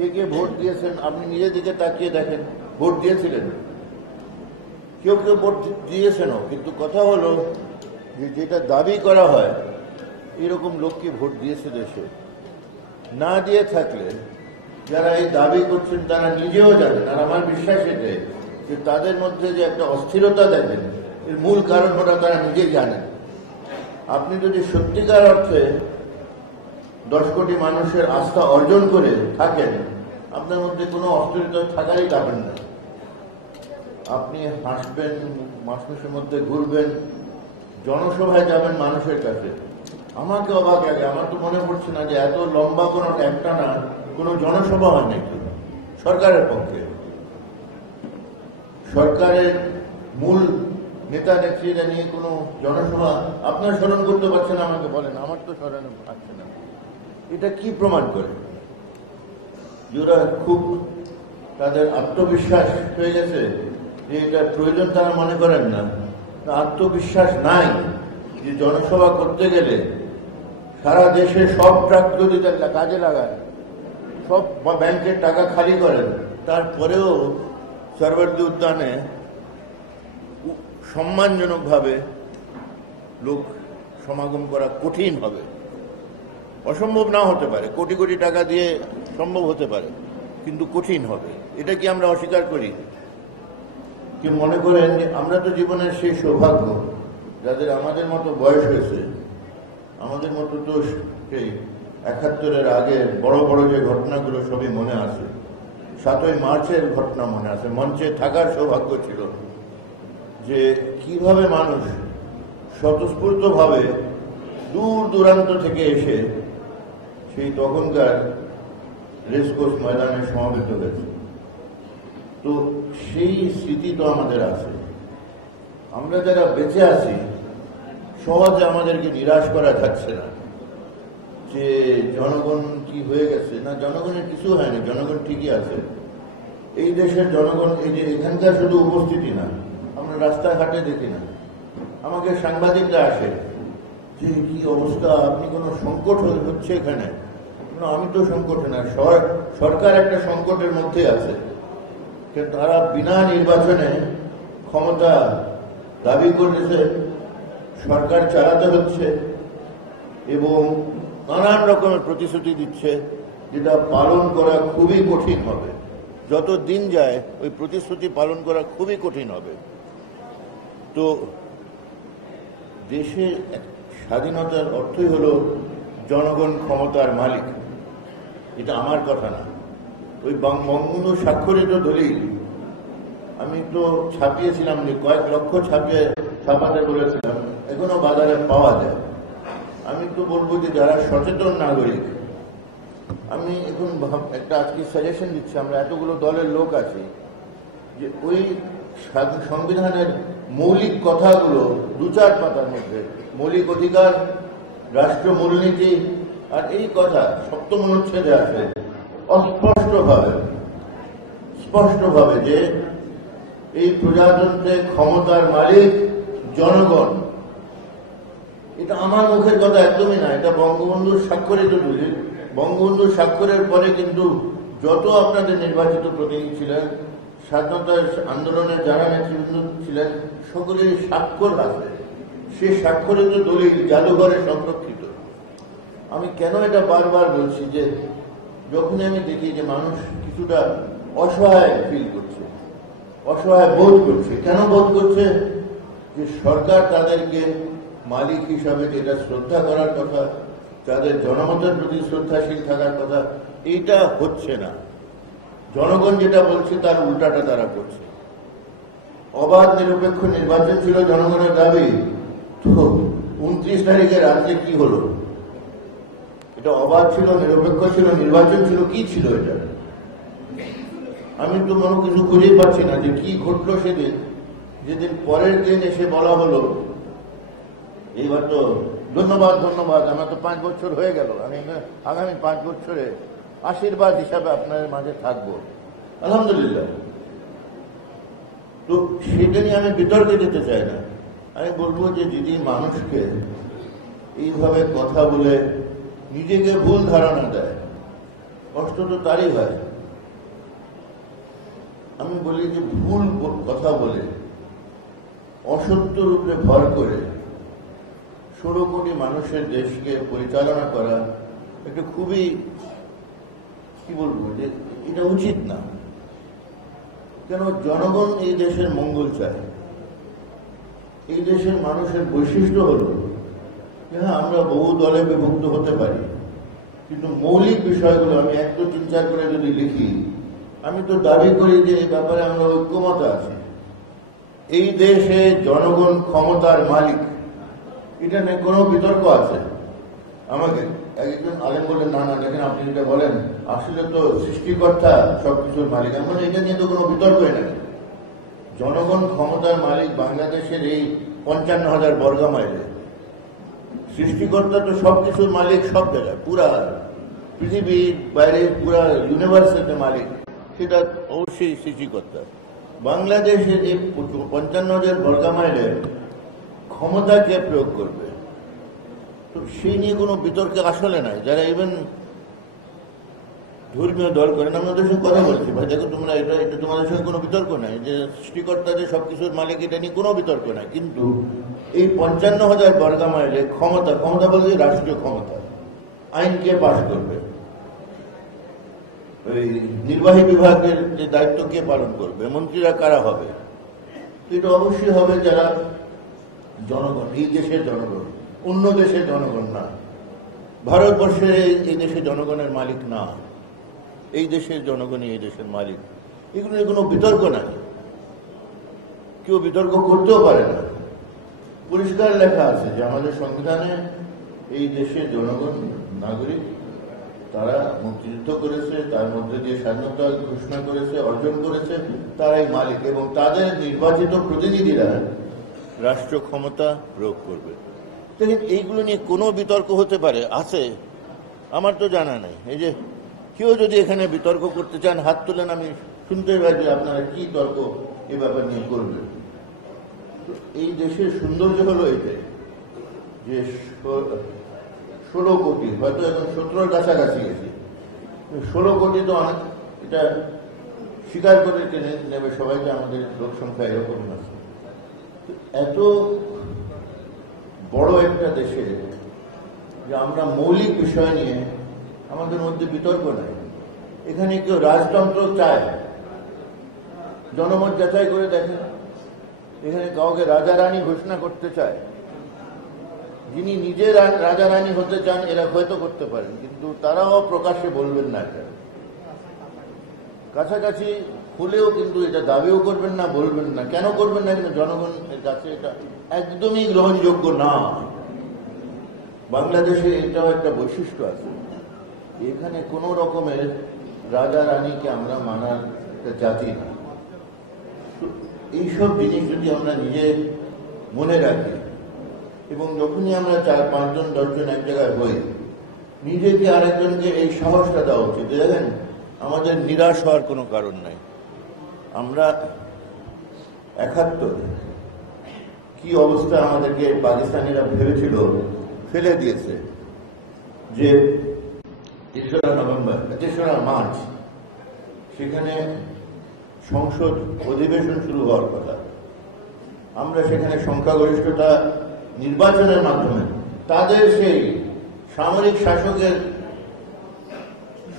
কে কে vote দিয়েছেন আপনি নিজের দিকে তাকিয়ে দেখেন। ভোট দিয়েছিলেন, কেউ কেউ ভোট দিয়েছেনও, কিন্তু কথা হলো যে যেটা দাবি করা হয় এরকম লোককে ভোট দিয়েছে দেশে। না দিয়ে থাকলে যারা এই দাবি করছেন তারা নিজেও জানেন, আর আমার বিশ্বাস এটাই যে তাদের মধ্যে যে একটা অস্থিরতা দেখেন এর মূল কারণ ওরা তারা নিজেই জানেন। আপনি যদি সত্যিকার অর্থে 10 কোটি মানুষের আস্থা অর্জন করে থাকেন, আপনার মধ্যে কোনো অস্থিরতা থাকারই যাবেন না। আপনি হাসবেন, মানুষের মধ্যে ঘুরবেন, জনসভায় যাবেন মানুষের কাছে। আমাকে অবাক লাগে, আমার তো মনে পড়ছে না যে এত লম্বা কোনো একটানা কোনো জনসভা হয় নাকি সরকারের পক্ষে। সরকারের মূল নেতা নেত্রীরা নিয়ে কোনো জনসভা আপনার স্মরণ করতে পারছেন? আমাকে বলেন, আমার তো স্মরণ পাচ্ছে না। এটা কি প্রমাণ করে? যারা খুব তাদের আত্মবিশ্বাস হয়ে গেছে যে এটা প্রয়োজন তারা মনে করেন না। আত্মবিশ্বাস নাই যে জনসভা করতে গেলে সারা দেশে সব ট্রাক যদি কাজে লাগায়, সব ব্যাংকের টাকা খালি করেন, তারপরেও সরবর্দী উদ্যানে সম্মানজনকভাবে লোক সমাগম করা কঠিন হবে। অসম্ভব না হতে পারে, কোটি কোটি টাকা দিয়ে সম্ভব হতে পারে, কিন্তু কঠিন হবে। এটা কি আমরা অস্বীকার করি? কি মনে করেন যে আমরা তো জীবনের সেই সৌভাগ্য যাদের আমাদের মতো বয়স হয়েছে, আমাদের মতো তো সেই 71-এর আগের বড় বড় যে ঘটনাগুলো সবই মনে আছে। 7ই মার্চের ঘটনা মনে আছে, মঞ্চে থাকার সৌভাগ্য ছিল যে কিভাবে মানুষ স্বতঃস্ফূর্তভাবে দূর দূরান্ত থেকে এসে সেই তখনকার রেসকোর্স ময়দানে সমবেত হয়েছে। তো সেই স্মৃতি তো আমাদের আছে। আমরা যারা বেঁচে আছি সহজে আমাদেরকে নিরাশ করা যাচ্ছে না যে জনগণ কি হয়ে গেছে। না, জনগণের কিছু হয়নি, জনগণ ঠিকই আছে। এই দেশের জনগণ, এই যে এখানকার শুধু উপস্থিতি না, আমরা রাস্তাঘাটে দেখি না, আমাকে সাংবাদিকরা আসে যে কি অবস্থা, আপনি কোনো সংকট হচ্ছে এখানে? আমি তো সংকটে না, সরকার একটা সংকটের মধ্যে আছে। তারা বিনা নির্বাচনে ক্ষমতা দাবি করেছে, সরকার চালাতে হচ্ছে এবং নানান রকমের প্রতিশ্রুতি দিচ্ছে, যেটা পালন করা খুবই কঠিন হবে। যত দিন যায় ওই প্রতিশ্রুতি পালন করা খুবই কঠিন হবে। তো দেশের স্বাধীনতার অর্থই হলো জনগণ ক্ষমতার মালিক। এটা আমার কথা না, ওই বঙ্গবন্ধু স্বাক্ষরিত দলিল আমি তো ছাপিয়েছিলাম, যে কয়েক লক্ষ ছাপাতে বলেছিলাম, এখনো বাজারে পাওয়া যায়। আমি তো বলবো যে যারা সচেতন নাগরিক, আমি এখন একটা আজকে সাজেশন দিচ্ছি, আমরা এতগুলো দলের লোক আছি, যে ওই সংবিধানের মৌলিক কথাগুলো 2-4 পাতার মধ্যে, মৌলিক অধিকার, রাষ্ট্র মূলনীতি আর এই কথা 7ম অনুচ্ছেদে আছে স্পষ্টভাবে যে এই প্রজাতন্ত্রে ক্ষমতার মালিক জনগণ। এটা আমার মুখের কথা একদমই না, এটা বঙ্গবন্ধুর স্বাক্ষরিত দলিল। বঙ্গবন্ধুর স্বাক্ষরের পরে কিন্তু যত আপনাদের নির্বাচিত প্রতিনিধি ছিলেন, স্বাধীনতা আন্দোলনের যারা নেতৃবৃন্দ ছিলেন, সকলেরই স্বাক্ষর আছে। সেই স্বাক্ষরিত দলিল জাদুঘরে সংরক্ষিত। আমি কেন এটা বারবার বলছি, যে যখনই আমি দেখি যে মানুষ কিছুটা অসহায় ফিল করছে, অসহায় বোধ করছে, কেন বোধ করছে? যে সরকার তাদেরকে মালিক হিসাবে যেটা শ্রদ্ধা করার কথা, তাদের জনমতের প্রতি শ্রদ্ধাশীল থাকার কথা, এইটা হচ্ছে না। জনগণ যেটা বলছে তার উল্টাটা তারা করছে। অবাধ নিরপেক্ষ নির্বাচন ছিল জনগণের দাবি, তো 29 তারিখে রাত্রে কি হলো? এটা অবাধ ছিল, নিরপেক্ষ ছিল, নির্বাচন ছিল, কি ছিল এটা? আমি তো মনে কিছু খুঁজেই পাচ্ছি না যে কি ঘটলো সেদিন, যেদিন পরের দিন এসে বলা হলো এইবার তো ধন্যবাদ, আমার তো 5 বছর হয়ে গেল, আমি আগামী 5 বছরে আশীর্বাদ হিসাবে আপনার মাঝে থাকবো, আলহামদুলিল্লাহ। তো সেটা নিয়ে আমি বিতর্কে যেতে চাই না। আমি বলবো যে যদি মানুষকে এইভাবে কথা বলে নিজেকে ভুল ধারণা দেয়, কষ্ট তো তারই হয়। আমি বলি যে ভুল কথা বলে অসত্য রূপে ভর করে 16 কোটি মানুষের দেশকে পরিচালনা করা একটা খুবই কি বলবো যে এটা উচিত না। কেন জনগণ এই দেশের মঙ্গল চায়। এই দেশের মানুষের বৈশিষ্ট্য হল যে হ্যাঁ আমরা বহু দলে বিভক্ত হতে পারি, কিন্তু মৌলিক বিষয়গুলো আমি 1 2 3 4 করে যদি লিখি, আমি তো দাবি করি যে এই ব্যাপারে আমরা ঐক্যমত আছি। এই দেশে জনগণ ক্ষমতার মালিক, এটা নিয়ে কোনো বিতর্ক আছে? আমাকে একজন আলেম বললেন না না দেখেন আপনি যেটা বলেন আসলে তো সৃষ্টিকর্তা সবকিছুর মালিক। আমরা এটা নিয়ে তো কোনো বিতর্কই নাই। জনগণ ক্ষমতার মালিক বাংলাদেশের এই 55,000 বর্গ মাইলে। সৃষ্টিকর্তা তো সবকিছুর মালিক সব জায়গায়, পুরা পৃথিবীর বাইরে পুরা ইউনিভার্সের মালিক, সেটা অবশ্যই সৃষ্টিকর্তা। বাংলাদেশের এই 55,000 বর্গ মাইলে ক্ষমতা কে প্রয়োগ করবে, তো সেই নিয়ে কোনো বিতর্ক আসলে নাই। যারা ইভেন ধর্মীয় দল করেন, আমি ওদের সঙ্গে কথা বলছি, ভাই দেখো তোমরা এটা তোমাদের সঙ্গে কোনো বিতর্ক নাই যে সৃষ্টিকর্তা যে সবকিছুর মালিক, এটা নিয়ে কোনো বিতর্ক নাই। কিন্তু এই 55,000 বর্গ মাইলে ক্ষমতা বলতে রাষ্ট্রীয় ক্ষমতা, আইন কে পাশ করবে, ওই নির্বাহী বিভাগের যে দায়িত্ব কে পালন করবে, মন্ত্রীরা কারা হবে, এটা অবশ্যই হবে যারা জনগণ, এই দেশের জনগণ, অন্য দেশের জনগণ না। ভারতবর্ষের এই দেশের জনগণের মালিক না, এই দেশের জনগণই এই দেশের মালিক। এগুলো নিয়ে কোনো বিতর্ক নাই, কেউ বিতর্ক করতেও পারে না। পরিষ্কার লেখা আছে যে আমাদের সংবিধানে এই দেশের জনগণ নাগরিক, তারা মুক্তিযুদ্ধ করেছে, তার মধ্যে দিয়ে স্বাধীনতা ঘোষণা করেছে, অর্জন করেছে, তারাই মালিক, এবং তাদের নির্বাচিত প্রতিনিধিরা রাষ্ট্র ক্ষমতা প্রয়োগ করবে। দেখেন এইগুলো নিয়ে কোনো বিতর্ক হতে পারে আছে? আমার তো জানা নেই। এই যে কেউ যদি এখানে বিতর্ক করতে চান হাত তোলেন, আমি শুনতে পাই যে আপনারা কি তর্ক এ ব্যাপার নিয়ে করবেন। এই দেশের সৌন্দর্য হলো এটাই যে 16 কোটি, হয়তো এখন 17-র কাছাকাছি গেছি, 16 কোটি তো অনেক, এটা স্বীকার করে টেনে নেবে সবাই যে আমাদের লোক সংখ্যা এরকম আছে। এত বড় একটা দেশে যে আমরা মৌলিক বিষয় নিয়ে আমাদের মধ্যে বিতর্ক নাই। এখানে কেউ রাজতন্ত্র চায়, জনমত যাচাই করে দেখেন। এখানে কাউকে রাজা রানী ঘোষণা করতে চায়, যিনি নিজে রাজা রানী হতে চান এরা হয়তো করতে পারেন, কিন্তু তারাও প্রকাশ্যে বলবেন না। এটা কাছাকাছি হলেও কিন্তু এটা দাবিও করবেন না, বলবেন না। কেন করবেন না? কিন্তু জনগণের কাছে এটা একদমই গ্রহণযোগ্য না। বাংলাদেশে এটাও একটা বৈশিষ্ট্য আছে, এখানে কোন রকমের রাজা রানীকে আমরা মানার একটা জাতি না। এইসব জিনিস যদি আমরা নিজে মনে রাখি, এবং যখনই আমরা 4 5 জন 10 জন এক জায়গায় হই, নিজেকে আরেকজনকে এই সাহসটা দেওয়া উচিত। দেখেন আমাদের নিরাশ হওয়ার কোনো কারণ নাই। আমরা 71 কি অবস্থা আমাদেরকে পাকিস্তানিরা ভেবেছিল, ফেলে দিয়েছে। যে 3রা নভেম্বর 3রা মার্চ সেখানে সংসদ অধিবেশন শুরু হওয়ার কথা, আমরা সেখানে সংখ্যাগরিষ্ঠতা নির্বাচনের মাধ্যমে তাদের সেই সামরিক শাসকের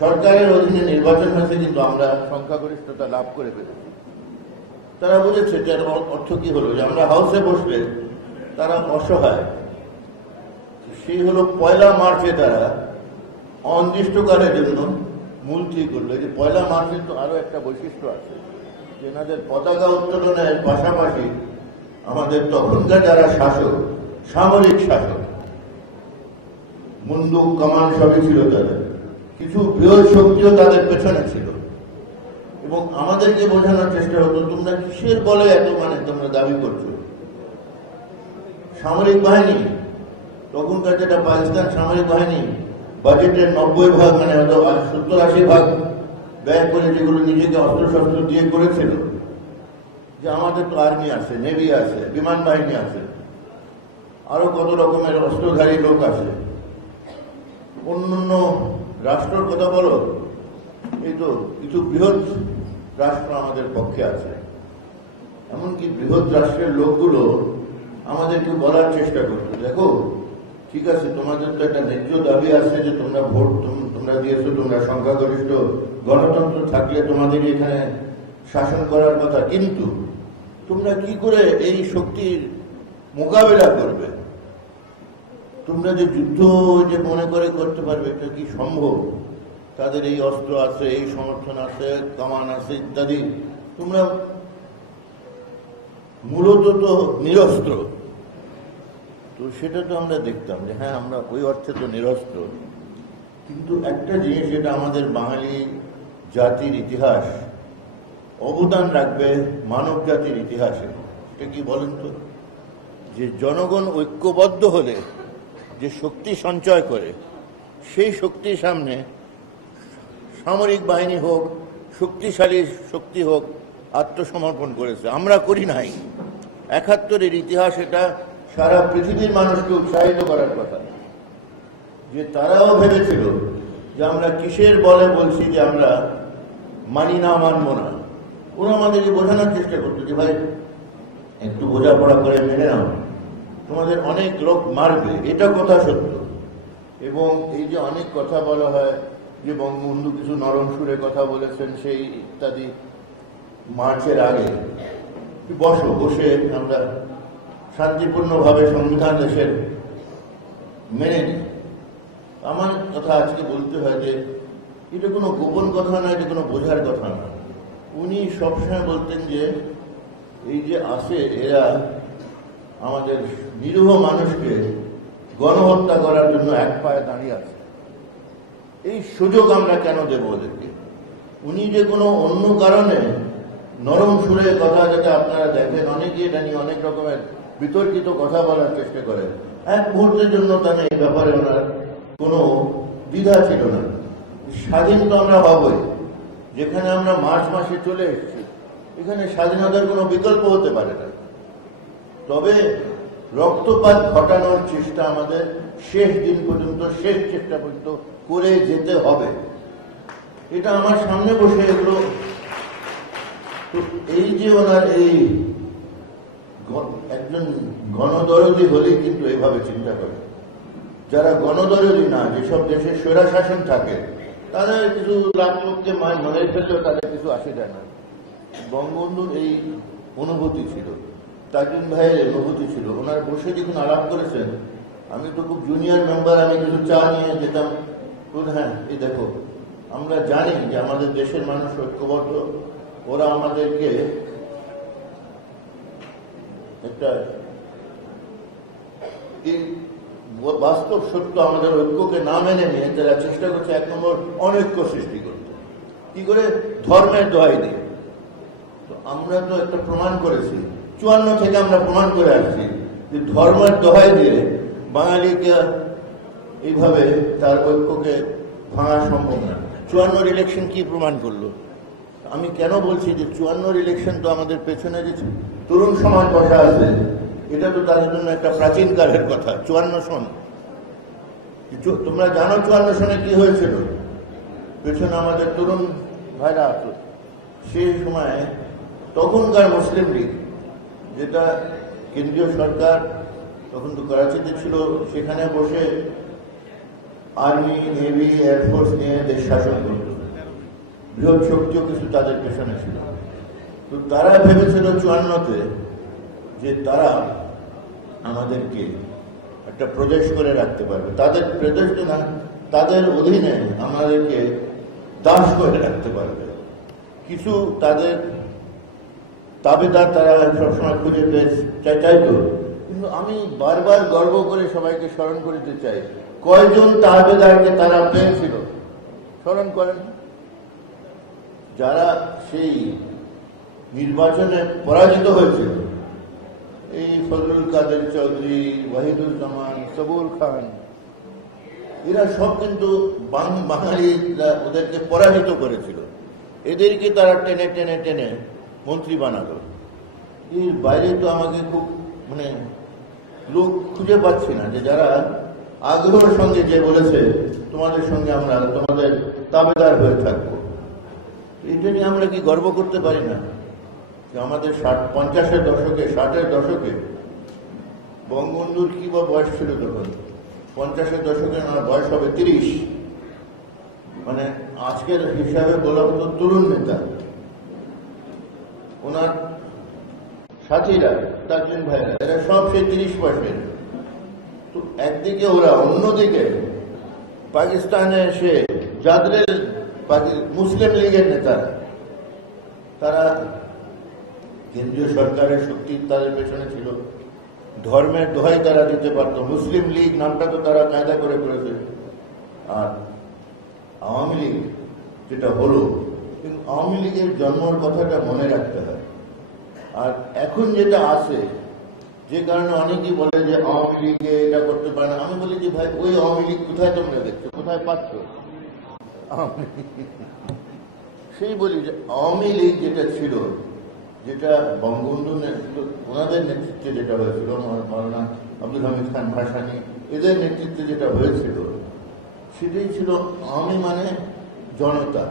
সরকারের অধীনে নির্বাচন হয়েছে, কিন্তু আমরা সংখ্যাগরিষ্ঠতা লাভ করে ফেলেছি। তারা বুঝেছে যে অর্থ কি হলো, যে আমরা হাউসে বসলে তারা অসহায়। সেই হলো 1 মার্চে তারা অনির্দিষ্টকালের জন্য মুলতবি করলো। যে 1 মার্চের তো আরো একটা বৈশিষ্ট্য আছে, যে এনাদের পতাকা উত্তোলনের পাশাপাশি আমাদের তখনকার যারা শাসক, সামরিক শাসক, বন্দুক কামান সবই ছিল তাদের, কিছু বৃহৎ শক্তিও তাদের পেছনে ছিল, এবং আমাদেরকে বোঝানোর চেষ্টা হতো তোমরা কিসের বলে এত তোমরা দাবি করছো। সামরিক বাহিনী তখনকার যেটা পাকিস্তান সামরিক বাহিনী বাজেটের 90% হয়তো 70-80% ব্যয় করে, যেগুলো নিজেকে অস্ত্রশস্ত্র দিয়ে করেছিল। যে আমাদের তো আর্মি আছে, নেভি আছে, বিমান বাহিনী আছে, আরো কত রকমের অস্ত্রধারী লোক আছে। অন্যান্য রাষ্ট্রের কথা বলো, এই তো কিছু বৃহৎ রাষ্ট্র আমাদের পক্ষে আছে। এমনকি বৃহৎ রাষ্ট্রের লোকগুলো আমাদেরকে বলার চেষ্টা করতো, দেখো ঠিক আছে, তোমাদের তো একটা ন্যায্য দাবি আছে যে তোমরা ভোট তোমরা দিয়েছো, তোমরা সংখ্যাগরিষ্ঠ, গণতন্ত্র থাকলে তোমাদের এখানে শাসন করার কথা, কিন্তু তোমরা কি করে এই শক্তির মোকাবেলা করবে? তোমরা যে যুদ্ধ যে মনে করে করতে পারবে, এটা কি সম্ভব? তাদের এই অস্ত্র আছে, এই সমর্থন আছে, কামান আছে ইত্যাদি, তোমরা মূলত তো নিরস্ত্র। তো সেটা তো আমরা দেখতাম যে হ্যাঁ, আমরা ওই অর্থে তো নিরস্ত্র, কিন্তু একটা জিনিস যেটা আমাদের বাঙালি জাতির ইতিহাস অবদান রাখবে মানব জাতির ইতিহাসে, এটা কি বলেন তো? যে জনগণ ঐক্যবদ্ধ হলে যে শক্তি সঞ্চয় করে, সেই শক্তির সামনে সামরিক বাহিনী হোক, শক্তিশালী শক্তি হোক, আত্মসমর্পণ করেছে। আমরা করি নাই। ৭১-এর ইতিহাস এটা সারা পৃথিবীর মানুষকে উৎসাহিত করার কথা, যে তারাও ভেবেছিল যে আমরা কিসের বলে বলছি যে আমরা মানি না, মানব না। ওরা আমাদেরকে বোঝানোর চেষ্টা করতো যে ভাই একটু বোঝাপড়া করে মেনে নাও, তোমাদের অনেক লোক মারবে, এটা কথা সত্য। এবং এই যে অনেক কথা বলা হয় যে বঙ্গবন্ধু কিছু নরম সুরে কথা বলেছেন সেই ইত্যাদি, মার্চের আগে বসে আমরা শান্তিপূর্ণভাবে সংবিধান দেশের মেনে নিই। আমার কথা আজকে বলতে হয় যে এটা কোনো গোপন কথা না, এটা কোনো বোঝার কথা না। উনি সবসময় বলতেন যে এই যে আসে এরা আমাদের নিরীহ মানুষকে গণহত্যা করার জন্য এক পায়ে দাঁড়িয়ে আছে, এই সুযোগ আমরা কেন দেব ওদেরকে? উনি যে কোনো অন্য কারণে নরম সুরে কথা, যেটা আপনারা দেখেন অনেকে এটা নিয়ে অনেক রকমের বিতর্কিত কথা বলার চেষ্টা করেন, এক মুহূর্তের জন্য তাহলে এই ব্যাপারে ওনার কোনো দ্বিধা ছিল না। স্বাধীন তো আমরা হবই, যেখানে আমরা মার্চ মাসে চলে এসেছি, এখানে স্বাধীনতার কোনো বিকল্প হতে পারে না। তবে রক্তপাত ঘটানোর চেষ্টা আমাদের শেষ দিন পর্যন্ত, শেষ চেষ্টা পর্যন্ত করে যেতে হবে। এটা আমার সামনে বসে এগুলো, তো এই যে ওনার এই একজন গণদরদী হলেই কিন্তু এভাবে চিন্তা করে। যারা গণদরদী না, যেসব দেশে স্বৈরা শাসন থাকে, তাদের কিছু লাখ লোককে মেরে ফেললেও তাদের কিছু আসে যায় না। বঙ্গবন্ধুর এই অনুভূতি ছিল, তাজুদ্দিন ভাইয়ের অনুভূতি ছিল। ওনার বসে যখন আলাপ করেছেন, আমি তো খুব জুনিয়র মেম্বার, আমি কিছু চা নিয়ে যেতাম, হ্যাঁ এই দেখো আমরা জানি যে আমাদের দেশের মানুষ ঐক্যবদ্ধ, ওরা আমাদেরকে একটা বাস্তব সত্য, আমাদের ঐক্যকে না মেনে নিয়ে তারা চেষ্টা করছে এক নম্বর অনৈক্য সৃষ্টি করতে। কি করে? ধর্মের দোহাই দিয়ে। তো আমরা তো একটা প্রমাণ করেছি, ৫৪ থেকে আমরা প্রমাণ করে আসছি যে ধর্মের দোহাই দিয়ে বাঙালিকে এইভাবে তার ঐক্যকে ভাঙা সম্ভব না। ৫৪ ইলেকশন কি প্রমাণ করলো? আমি কেন বলছি যে ৫৪ ইলেকশন তো আমাদের পেছনে যে তরুণ সমাজ বসা আছে, এটা তো তাদের জন্য একটা প্রাচীন কালের কথা। ৫৪ সন, তোমরা জানো ৫৪ সনে কি হয়েছিল? পেছনে আমাদের তরুণ ভাইরা আছে। সেই সময় তখনকার মুসলিম লীগ, যেটা কেন্দ্রীয় সরকার তখন তো করাচিতে ছিল, সেখানে বসে আর্মি, নেভি, এয়ারফোর্স নিয়ে দেশ শাসন করত। বৃহৎ শক্তিও কিছু তাদের পেছনে ছিল। তো তারা ভেবেছিল ৫৪-তে যে তারা আমাদেরকে একটা প্রদেশ করে রাখতে পারবে। তাদের প্রদেশ না, তাদের অধীনে আমাদেরকে দাস করে রাখতে পারবে। কিছু তাদের তাবেদার তারা সবসময় খুঁজে চাইতো। কিন্তু আমি বারবার গর্ব করে সবাইকে স্মরণ করতে চাই, কয়জন তাবেদারকে তারা পেয়েছিল স্মরণ করেন? যারা সেই নির্বাচনে পরাজিত হয়েছিল, এই ফজলুল কাদের চৌধুরী, ওয়াহিদুজ্জামান, সবুর খান, এরা সব কিন্তু বাঙালিরা ওদেরকে পরাজিত করেছিল। এদেরকে তারা টেনে টেনে টেনে মন্ত্রী বানালো। এর বাইরে তো আমাকে খুব লোক খুঁজে পাচ্ছি না যে যারা আগ্রহের সঙ্গে যে বলেছে তোমাদের সঙ্গে আমরা তোমাদের দাবেদার হয়ে থাকবো। এটা নিয়ে আমরা কি গর্ব করতে পারি না যে আমাদের 50-এর দশকে 60-এর দশকে বঙ্গবন্ধুর কি বা বয়স ছিল তখন? 50-এর দশকে আমার বয়স হবে 30, মানে আজকের হিসাবে বলা হতো তরুণ নেতা। ওনার সাথীরা, তাজউদ্দিন ভাইরা, এরা সব সেই 30 বয়সের। তো একদিকে ওরা, অন্যদিকে পাকিস্তানে এসে যাদের মুসলিম লীগের নেতারা, তারা কেন্দ্রীয় সরকারের শক্তি তাদের পেছনে ছিল, ধর্মের দোহাই তারা দিতে পারত। মুসলিম লীগ নামটা তো তারা কায়দা করে করেছে। আর আওয়ামী লীগ যেটা হলো, কিন্তু আওয়ামী লীগের জন্মর কথাটা মনে রাখতে হয়। আর এখন যেটা আছে, যে কারণে অনেকেই বলে যে আওয়ামী লীগে এটা করতে পারে না, আমি বলি যে ভাই, ওই আওয়ামী লীগ কোথায় তোমরা দেখছো, কোথায় পাচ্ছ? সেই বলি যে আওয়ামী লীগ যেটা ছিল, যেটা বঙ্গবন্ধু ওনাদের নেতৃত্বে যেটা হয়েছিল, মৌলানা আব্দুল হামিদ খান ভাসানী এদের নেতৃত্বে যেটা হয়েছিল, সেটাই ছিল আওয়ামী মানে জনতা,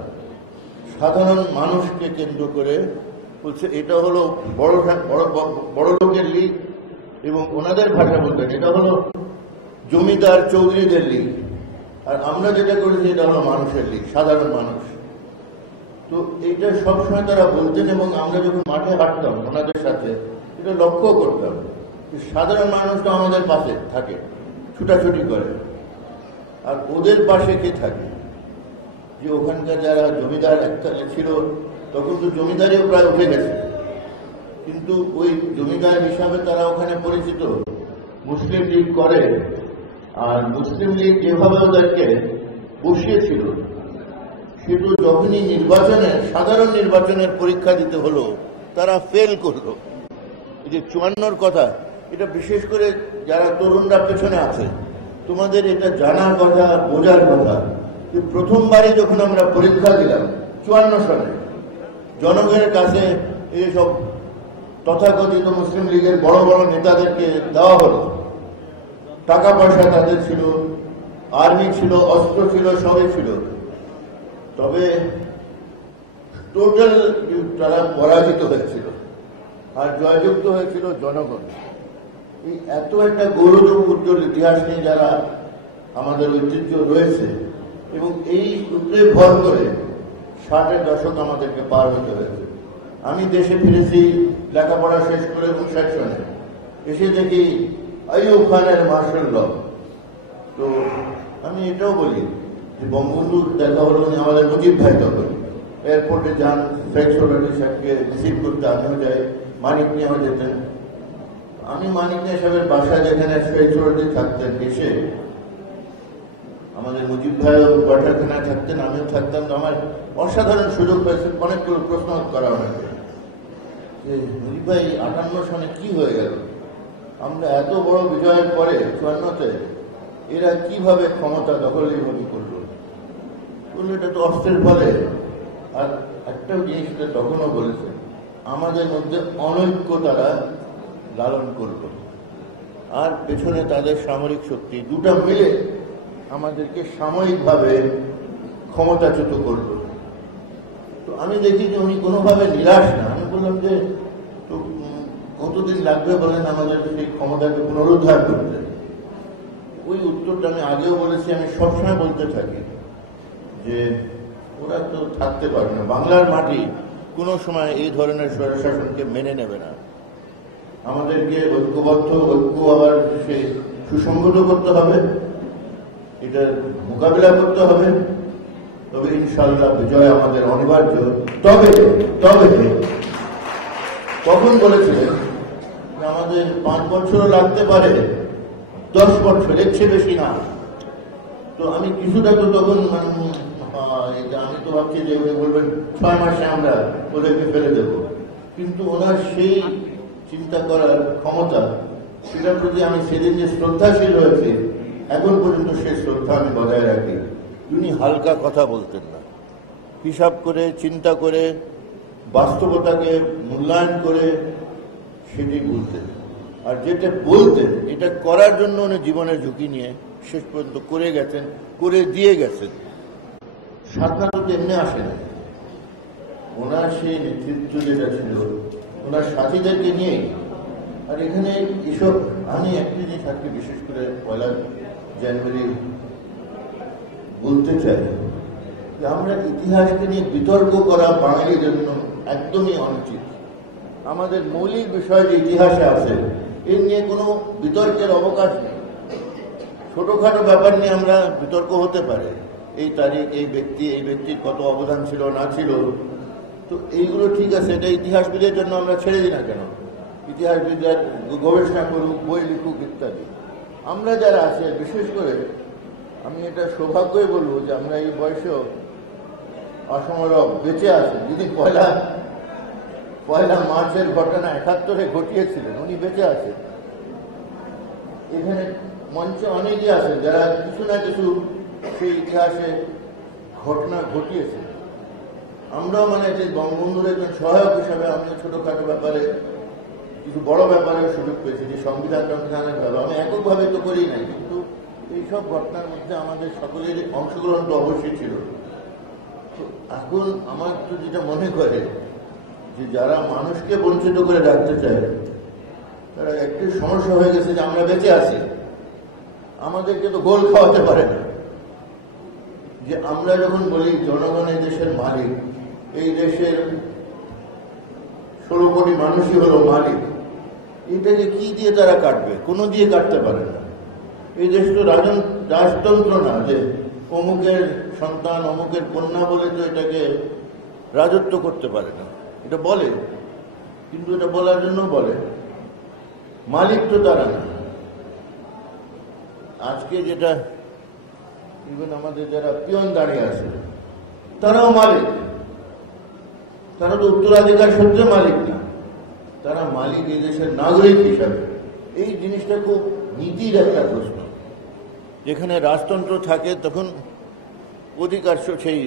সাধারণ মানুষকে কেন্দ্র করে বলছে এটা হলো বড় লোকের লীগ। এবং ওনাদের ভাষা বলতেন এটা হলো জমিদার চৌধুরীদের লীগ, আর আমরা যেটা করেছি এটা হলো মানুষের লীগ, সাধারণ মানুষ। তো এইটা সবসময় তারা বলতেন, এবং আমরা যখন মাঠে হাঁটতাম ওনাদের সাথে এটা লক্ষ্য করতাম যে সাধারণ মানুষটা আমাদের পাশে থাকে, ছুটাছুটি করে। আর ওদের পাশে কে থাকে? যে ওখানকার যারা জমিদার এককালে ছিল, তখন তো জমিদারিও প্রায় উঠে গেছে, কিন্তু ওই জমিদার হিসাবে তারা ওখানে পরিচিত, মুসলিম লীগ করে। আর মুসলিম লীগ যেভাবে ওদেরকে বসিয়েছিল, সেটা যখনই সাধারণ নির্বাচনের পরীক্ষা দিতে হলো, তারা ফেল করলো। এই যে 54-র কথা, এটা বিশেষ করে যারা তরুণরা পেছনে আছে, তোমাদের এটা জানার কথা, বোঝার কথা যে প্রথমবারই যখন আমরা পরীক্ষা দিলাম 54 সালে, জনগণের কাছে এইসব তথাকথিত মুসলিম লীগের বড় বড় নেতাদেরকে দেওয়া হলো, টাকা পয়সা তাদের ছিল, আর্মি ছিল, অস্ত্র ছিল, সবই ছিল। তবে টোটাল তারা পরাজিত হয়েছিল, আর জয়যুক্ত হয়েছিল জনগণ। এই এত একটা গৌরব উজ্জ্বল ইতিহাস নিয়ে যারা আমাদের ঐতিহ্য রয়েছে, এবং এই সূত্রে ভর করে 60-এর দশক আমাদেরকে পার হতে হয়েছে। আমি দেশে ফিরেছি লেখাপড়া শেষ করে 59 সনে, এসে দেখি আইয়ুব খানের মার্শাল ল। তো আমি এটাও বলি যে বঙ্গবন্ধুর দেখা হলো আমাদের মুজিব ভাই, তখন এয়ারপোর্টে যান, শেখ সোলানি সাহেবকে রিসিভ করতে আমিও যাই, মানিক নিয়েও যেতেন। আমি মানিক নিয়ে সাহেবের বাসায় যেখানে শেখ সোলানি থাকতেন, এসে আমাদের মুজিব ভাইও কোয়ার্টারখানায় থাকতেন, আমিও থাকতাম। তো আমার অসাধারণ সুযোগ হয়েছে অনেকগুলো প্রশ্ন করা হয়েছে যে মুজিব ভাই 58 সনে কি হয়ে গেল, আমরা এত বড় বিজয়ের পরে 54-তে এরা কিভাবে ক্ষমতা দখলই করলো? বললো এটা তো অস্ত্রের ফলে। আর একটা জিনিস তখনও বলেছে, আমাদের মধ্যে অনৈক্য তারা লালন করলো, আর পেছনে তাদের সামরিক শক্তি, দুটা মিলে আমাদেরকে সাময়িকভাবে ক্ষমতাচ্যুত করলো। তো আমি দেখি যে উনি কোনোভাবে নিরাশ না। আমি বললাম যে তো কতদিন লাগবে বলেন আমাদের সেই ক্ষমতাকে পুনরুদ্ধার করতে? ওই উত্তরটা আমি আগেও বলেছি, আমি সবসময় বলতে থাকি যে ওরা তো থাকতে পারবে না, বাংলার মাটি কোনো সময় এই ধরনের স্বৈরশাসনকে মেনে নেবে না। আমাদেরকে ঐক্য আবার সে সুসংগত করতে হবে, এটার মোকাবিলা করতে হবে, তবে ইনশাল্লাহ বিজয় আমাদের অনিবার্য। তবে কখন বলেছিলেন যে আমাদের 5 বছরও লাগতে পারে, 10 বছর, এর চেয়ে বেশি না। তো আমি কিছুটা তো তখন আমি তো ভাবছি যে উনি বলবেন 6 মাসে আমরা ওদেরকে ফেলে দেব, কিন্তু ওনার সেই চিন্তা করার ক্ষমতা, সেটার প্রতি আমি সেদিন যে শ্রদ্ধাশীল হয়েছি, এখন পর্যন্ত সেই শ্রদ্ধা আমি বজায় রাখি। উনি হালকা কথা বলতেন না, হিসাব করে, চিন্তা করে, বাস্তবতাকে মূল্যায়ন করে সেটি বলতেন। আর যেটা বলতেন, এটা করার জন্য উনি জীবনের ঝুঁকি নিয়ে শেষ পর্যন্ত করে গেছেন, করে দিয়ে গেছেন। স্বাধীনতা তো এমনি আসে না, ওনার সেই নেতৃত্ব যেটা ছিল ওনার সাথীদেরকে নিয়ে। আর এখানে এসব আমি একটি জিনিস আজকে বিশেষ করে 1 জানুয়ারি বলতে চাই যে আমরা ইতিহাসকে নিয়ে বিতর্ক করা বাঙালির জন্য একদমই অনুচিত। আমাদের মৌলিক বিষয় যে ইতিহাসে আছে এর নিয়ে কোনো বিতর্কের অবকাশ নেই। ছোটখাটো ব্যাপার নিয়ে আমরা বিতর্ক হতে পারে, এই তারিখ, এই ব্যক্তির কত অবদান ছিল না ছিল, তো এইগুলো ঠিক আছে, এটা ইতিহাসবিদের জন্য আমরা ছেড়ে দিই না কেন? ইতিহাসবিদরা গবেষণা করুক, বই লিখুক ইত্যাদি। আমরা যারা আছে, বিশেষ করে আমি এটা সৌভাগ্যই বলবো যে আমরা এই বয়সেও অসমরব বেঁচে আছি। যদি পয়লা মার্চের ঘটনা 71-এ ঘটিয়েছিলেন, উনি বেঁচে আছেন। এখানে মঞ্চে অনেকেই আছেন যারা কিছু না কিছু সেই ইতিহাসে ঘটনা ঘটিয়েছে। আমরাও মানে যে বঙ্গবন্ধুর একজন সহায়ক হিসাবে আমি ছোটখাটো ব্যাপারে কিছু বড় ব্যাপারে সুযোগ পেয়েছি, যে সংবিধানের ভাবে আমি এককভাবে তো করি নাই, কিন্তু এইসব ঘটনার মধ্যে আমাদের সকলের অংশগ্রহণ তো অবশ্যই ছিল। এখন আমার তো যেটা মনে করে যে যারা মানুষকে বঞ্চিত করে রাখতে চায় তারা একটি সমস্যা হয়ে গেছে যে আমরা বেঁচে আছি, আমাদেরকে তো গোল খাওয়াতে পারে না। যে আমরা যখন বলি জনগণ এই দেশের মালিক, এই দেশের 16 কোটি মানুষই হলো মালিক, এটাকে কি দিয়ে তারা কাটবে? কোনো দিয়ে কাটতে পারে না। এই দেশ তো রাজতন্ত্র না যে অমুকের সন্তান অমুকের কন্যা বলে তো এটাকে রাজত্ব করতে পারে না। এটা বলে, কিন্তু এটা বলার জন্য বলে, মালিক তো তারা না। আজকে যেটা ইভেন আমাদের যারা পিয়ন দাঁড়িয়ে আছে তারাও মালিক, তারা তো উত্তরাধিকার সূত্রে মালিক না, তারা মালিক এই দেশের নাগরিক হিসাবে। এই জিনিসটা খুব নীতির একটা প্রশ্ন। যেখানে রাজতন্ত্র থাকে তখন অধিকার সেই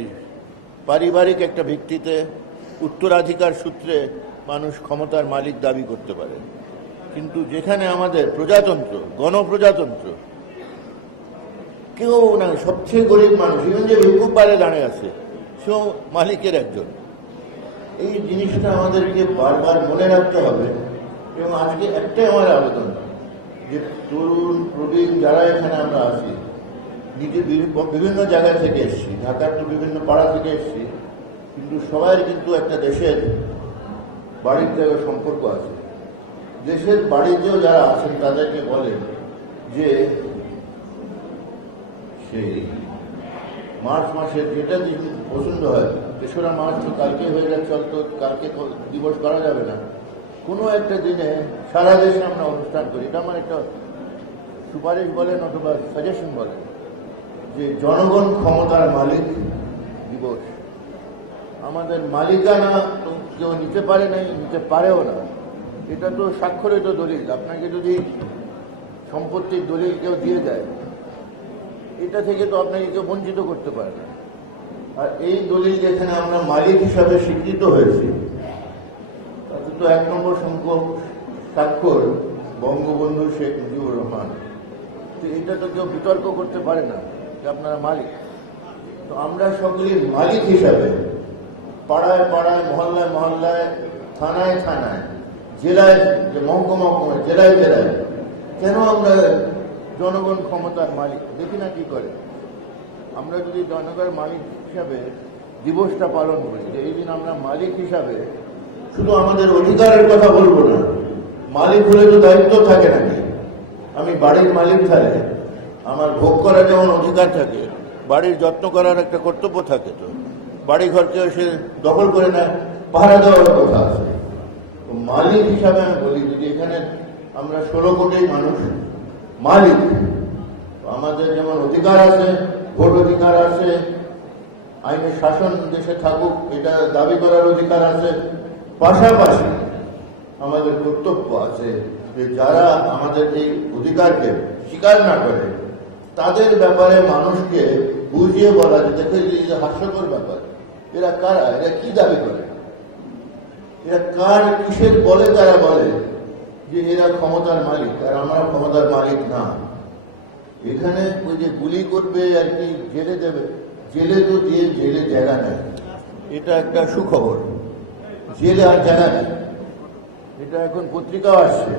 পারিবারিক একটা ভিত্তিতে উত্তরাধিকার সূত্রে মানুষ ক্ষমতার মালিক দাবি করতে পারে, কিন্তু যেখানে আমাদের প্রজাতন্ত্র, গণপ্রজাতন্ত্র, কেউ না, সবচেয়ে গরিব মানুষ ইভেন যে ভিক্ষুক বাইরে দাঁড়িয়ে আছে সেও মালিকের একজন। এই জিনিসটা আমাদেরকে বারবার মনে রাখতে হবে। এবং আজকে একটাই আমার আবেদন যে তরুণ প্রবীণ যারা এখানে আমরা আছি, নিজের বিভিন্ন জায়গা থেকে এসছি, ঢাকার তো বিভিন্ন পাড়া থেকে এসছি, কিন্তু সবাই কিন্তু একটা দেশের বাড়ির জায়গায় সম্পর্ক আছে। দেশের বাড়িতেও যারা আছেন তাদেরকে বলেন যে সেই মার্চ মাসের যেটা দিন পছন্দ হয়, 3রা মার্চ তো কালকে হয়ে যাচ্ছে, তো কালকে দিবস করা যাবে না, কোনো একটা দিনে সারা দেশে আমরা অনুষ্ঠান করি। এটা আমার একটা সুপারিশ বলেন অথবা সাজেশন বলেন যে জনগণ ক্ষমতার মালিক দিবস। আমাদের মালিকানা তো কেউ নিতে পারে নাই, নিতে পারেও না। এটা তো স্বাক্ষরিত দলিল। আপনাকে যদি সম্পত্তির দলিল কেউ দিয়ে দেয়, এটা থেকে তো আপনাকে কেউ বঞ্চিত করতে পারে না। আর এই দলিল যেখানে আমরা মালিক হিসাবে স্বীকৃত হয়েছি, তাতে তো 1 নম্বর সংখ্যক স্বাক্ষর বঙ্গবন্ধু শেখ মুজিবুর রহমান। তো এটা তো কেউ বিতর্ক করতে পারে না যে আপনারা মালিক। তো আমরা সকলেই মালিক হিসাবে পাড়ায় পাড়ায়, মহল্লায় মহল্লায়, থানায় থানায়, জেলায়, যে মহকুমা জেলায় জেলায়, কেন আমরা জনগণ ক্ষমতার মালিক দেখি না কি করে? আমরা যদি জনগণের মালিক হিসাবে দিবসটা পালন করি, যে এই দিন আমরা মালিক হিসাবে শুধু আমাদের অধিকারের কথা বলবো না, মালিক হলে তো দায়িত্ব থাকে নাকি? আমি বাড়ির মালিক থাকলে আমার ভোগ করার যেমন অধিকার থাকে, বাড়ির যত্ন করার একটা কর্তব্য থাকে। তো বাড়ি ঘরকে সে দখল করে না, পাহারা দেওয়ার কথা আছে। তো মালিক হিসাবে আমি বলি, যদি এখানে আমরা 16 কোটি মানুষ মালিক, আমাদের যেমন অধিকার আছে, ভোট অধিকার আছে, আইনের শাসন দেশে থাকুক এটা দাবি করার অধিকার আছে, পাশাপাশি আমাদের কর্তব্য আছে যে যারা আমাদের এই অধিকারকে স্বীকার না করে তাদের ব্যাপারে মানুষকে বুঝিয়ে বলা, যে দেখো এই যে হাস্যকর ব্যাপার, এরা কারা, এরা কি দাবি করে, এরা কার কিসের বলে তারা বলে যে এরা ক্ষমতার মালিক আর আমরা ক্ষমতার মালিক না। এখানে ওই যে গুলি করবে আর কি জেলে দেবে, জেলে তো দিয়ে জেলে জায়গা নেয়, এটা একটা সুখবর। জেলে আর জায়গা নেই। এটা এখন পত্রিকাও আসছে।